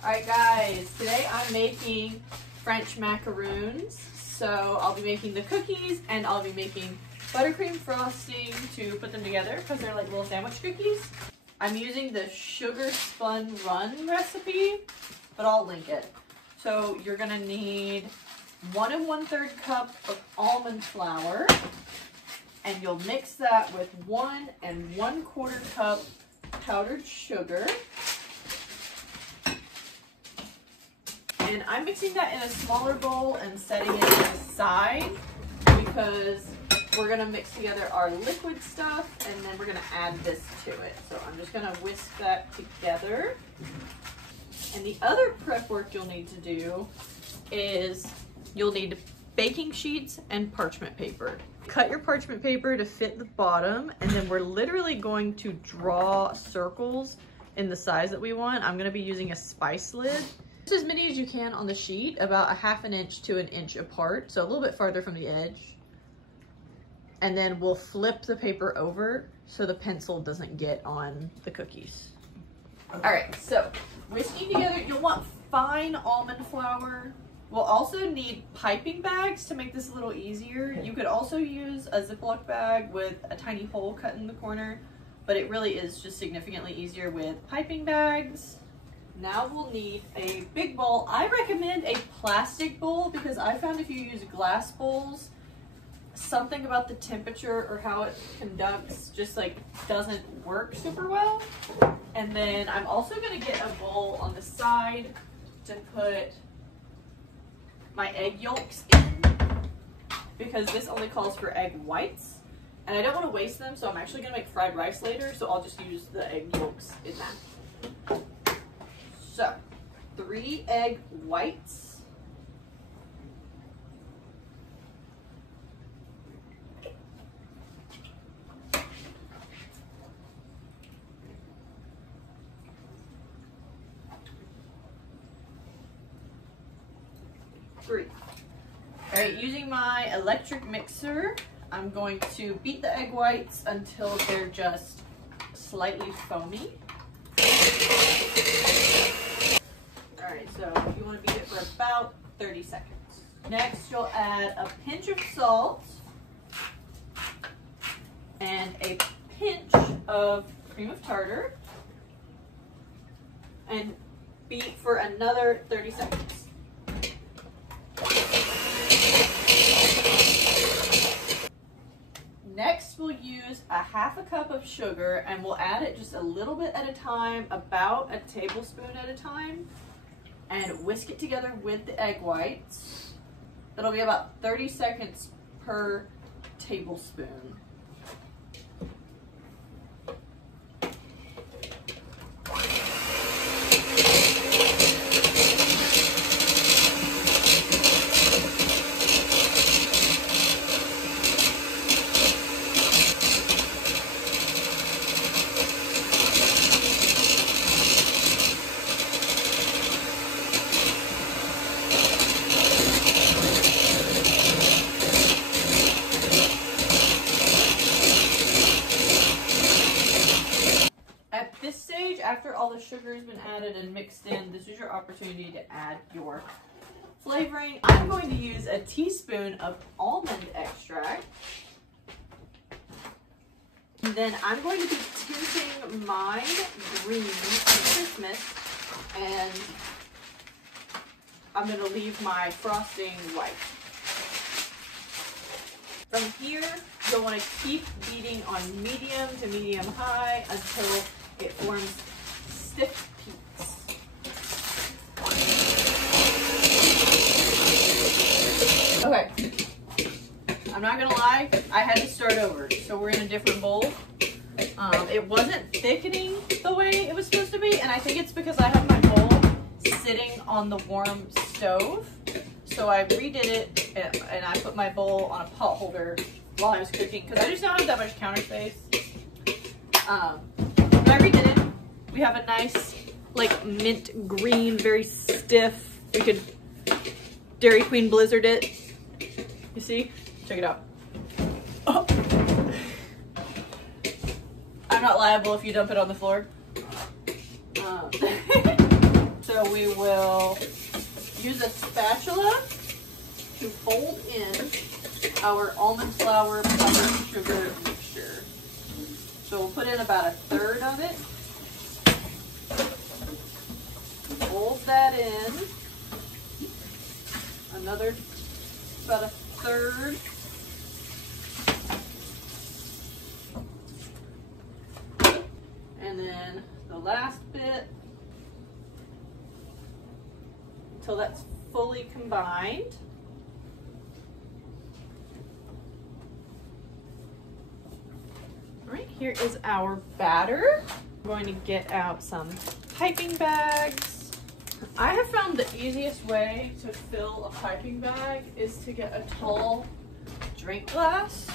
Alright guys, today I'm making French macaroons. So I'll be making the cookies and I'll be making buttercream frosting to put them together because they're like little sandwich cookies. I'm using the sugar spun run recipe, but I'll link it. So you're gonna need 1 1/3 cup of almond flour, and you'll mix that with 1 1/4 cup powdered sugar. And I'm mixing that in a smaller bowl and setting it aside because we're gonna mix together our liquid stuff and then we're gonna add this to it. So I'm just gonna whisk that together. And the other prep work you'll need to do is you'll need baking sheets and parchment paper. Cut your parchment paper to fit the bottom, and then we're literally going to draw circles in the size that we want. I'm gonna be using a spice lid. As many as you can on the sheet, about 1/2 inch to 1 inch apart, so a little bit farther from the edge. And then we'll flip the paper over so the pencil doesn't get on the cookies. All right, so whisking together, you'll want fine almond flour. We'll also need piping bags to make this a little easier. You could also use a Ziploc bag with a tiny hole cut in the corner, but it really is just significantly easier with piping bags. Now we'll need a big bowl. I recommend a plastic bowl because I found if you use glass bowls, something about the temperature or how it conducts just like doesn't work super well. And then I'm also gonna get a bowl on the side to put my egg yolks in because this only calls for egg whites. And I don't wanna waste them, so I'm actually gonna make fried rice later, so I'll just use the egg yolks in that. So, 3 egg whites, All right, using my electric mixer, I'm going to beat the egg whites until they're just slightly foamy. All right, so you want to beat it for about 30 seconds. Next, you'll add a pinch of salt and a pinch of cream of tartar and beat for another 30 seconds. Next, we'll use 1/2 cup of sugar and we'll add it just a little bit at a time, about a tablespoon at a time, and whisk it together with the egg whites. That'll be about 30 seconds per tablespoon. After all the sugar has been added and mixed in, this is your opportunity to add your flavoring. I'm going to use a teaspoon of almond extract. And then I'm going to be tinting mine green for Christmas, and I'm going to leave my frosting white. From here, you'll want to keep beating on medium to medium high until it forms stiff peaks. Okay, I'm not gonna lie, I had to start over, so we're in a different bowl. It wasn't thickening the way it was supposed to be, and I think it's because I have my bowl sitting on the warm stove. So I redid it, and I put my bowl on a pot holder while I was cooking, because I just don't have that much counter space. But I redid it. We have a nice, like, mint green, very stiff. We could Dairy Queen Blizzard it. You see? Check it out. Oh. I'm not liable if you dump it on the floor. So we will use a spatula to fold in our almond flour powdered sugar mixture. So we'll put in about 1/3 of it. Fold that in. Another about 1/3. And then the last bit until that's fully combined. All right, here is our batter. I'm going to get out some piping bags. I have found the easiest way to fill a piping bag is to get a tall drink glass.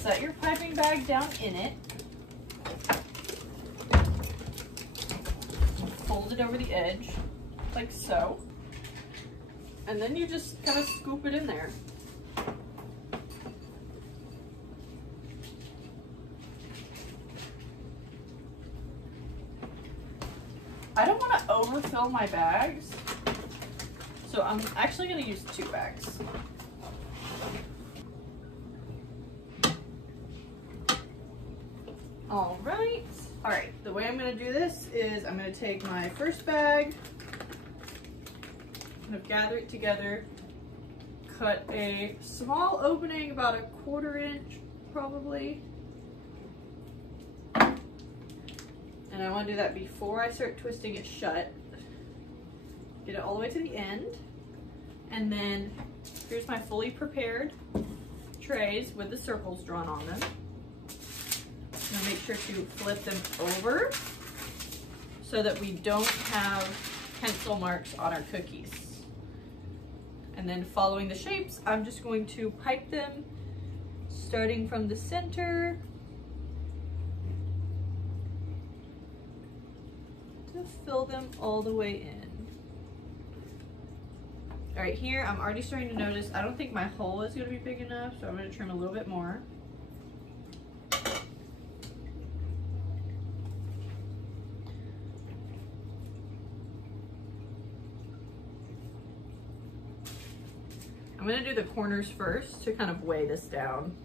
Set your piping bag down in it. Fold it over the edge, like so. And then you just kind of scoop it in there. I don't want to overfill my bags, so I'm actually going to use 2 bags. All right, the way I'm going to do this is I'm going to take my first bag, kind of gather it together, cut a small opening, about 1/4 inch probably. And I want to do that before I start twisting it shut. Get it all the way to the end. And then here's my fully prepared trays with the circles drawn on them. I'm gonna make sure to flip them over so that we don't have pencil marks on our cookies. And then following the shapes, I'm just going to pipe them starting from the center to fill them all the way in. All right, here I'm already starting to notice, I don't think my hole is gonna be big enough, so I'm gonna trim a little bit more. I'm gonna do the corners first to kind of weigh this down.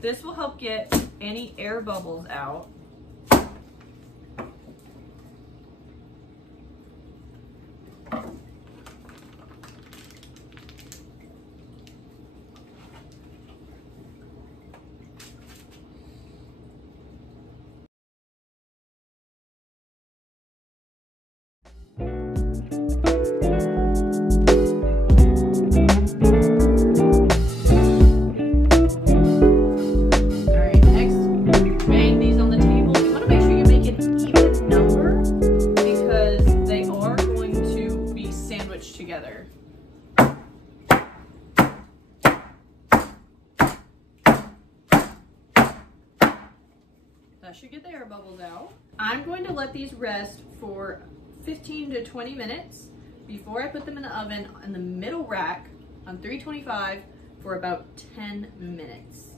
This will help get any air bubbles out. Together. That should get the air bubbles out. I'm going to let these rest for 15 to 20 minutes before I put them in the oven in the middle rack on 325 for about 10 minutes.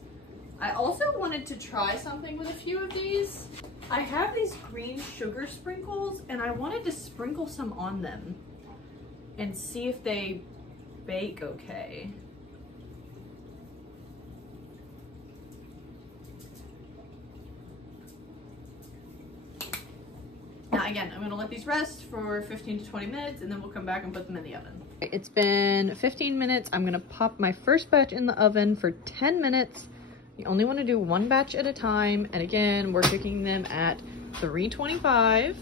I also wanted to try something with a few of these. I have these green sugar sprinkles and I wanted to sprinkle some on them and see if they bake okay. Now again, I'm gonna let these rest for 15 to 20 minutes and then we'll come back and put them in the oven. It's been 15 minutes. I'm gonna pop my first batch in the oven for 10 minutes. You only wanna do 1 batch at a time. And again, we're cooking them at 325.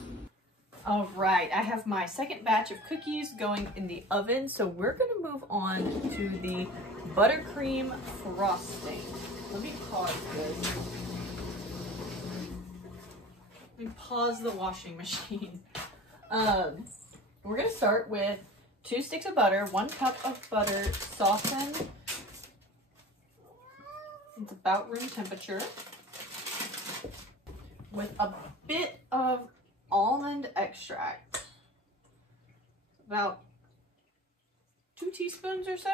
All right, I have my second batch of cookies going in the oven, so we're gonna move on to the buttercream frosting. Let me pause this. Let me pause the washing machine. We're gonna start with 2 sticks of butter, 1 cup of butter softened. It's about room temperature. With a bit of almond extract. About 2 teaspoons or so.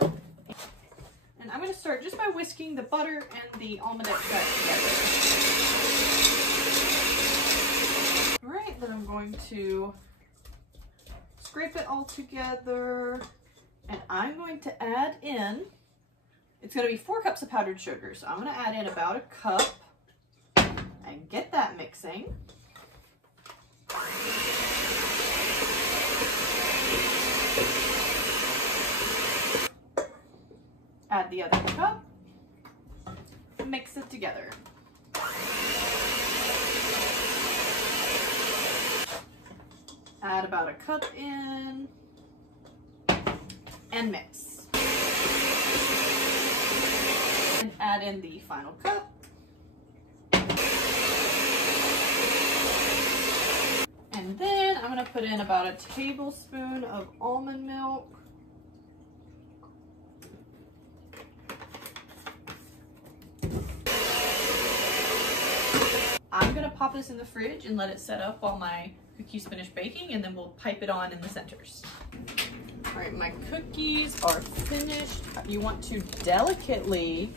And I'm going to start just by whisking the butter and the almond extract together. Alright, then I'm going to scrape it all together. And I'm going to add in, it's going to be 4 cups of powdered sugar. So I'm going to add in about 1 cup and get that mixing. Add the other cup, mix it together. Add about 1 cup in, and mix. And add in the final cup. And then I'm gonna put in about 1 tablespoon of almond milk. I'm gonna pop this in the fridge and let it set up while my cookies finish baking, and then we'll pipe it on in the centers. All right, my cookies are finished. You want to delicately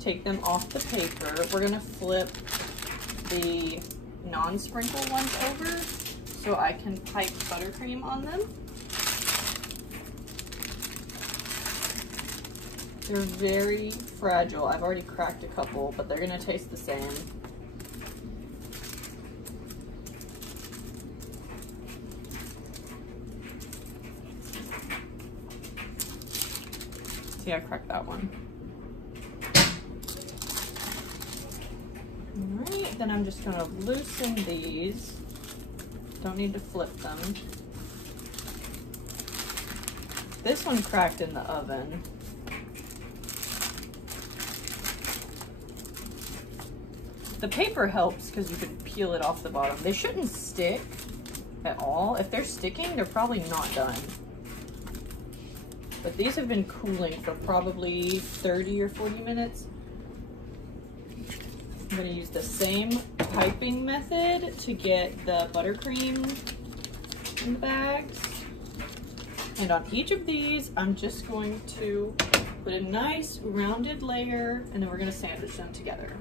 take them off the paper. We're gonna flip the non-sprinkle ones over so I can pipe buttercream on them. They're very fragile. I've already cracked a couple, but they're gonna taste the same. See, I cracked that one. Alright, then I'm just gonna loosen these. Don't need to flip them. This one cracked in the oven. The paper helps because you can peel it off the bottom. They shouldn't stick at all. If they're sticking, they're probably not done. But these have been cooling for probably 30 or 40 minutes. I'm going to use the same piping method to get the buttercream in the bags. And on each of these, I'm just going to put a nice rounded layer, and then we're going to sandwich them together.